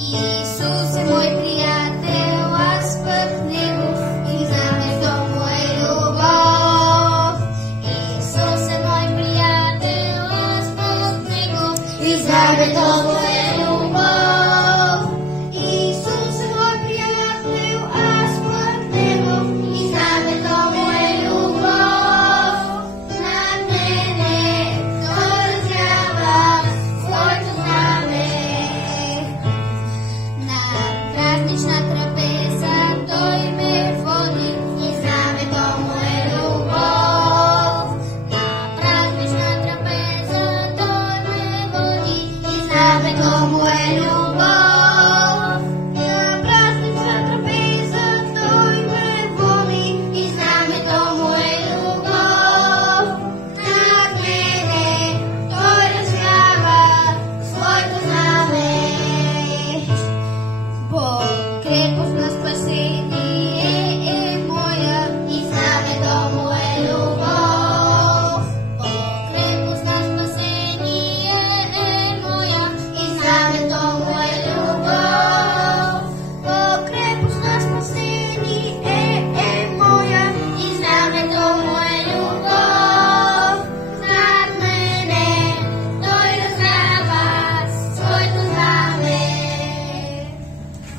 Исус е мой приятел, аз пък Него и знам, че в Му е любов. Исус е мой приятел, аз пък Него и знам, че в Му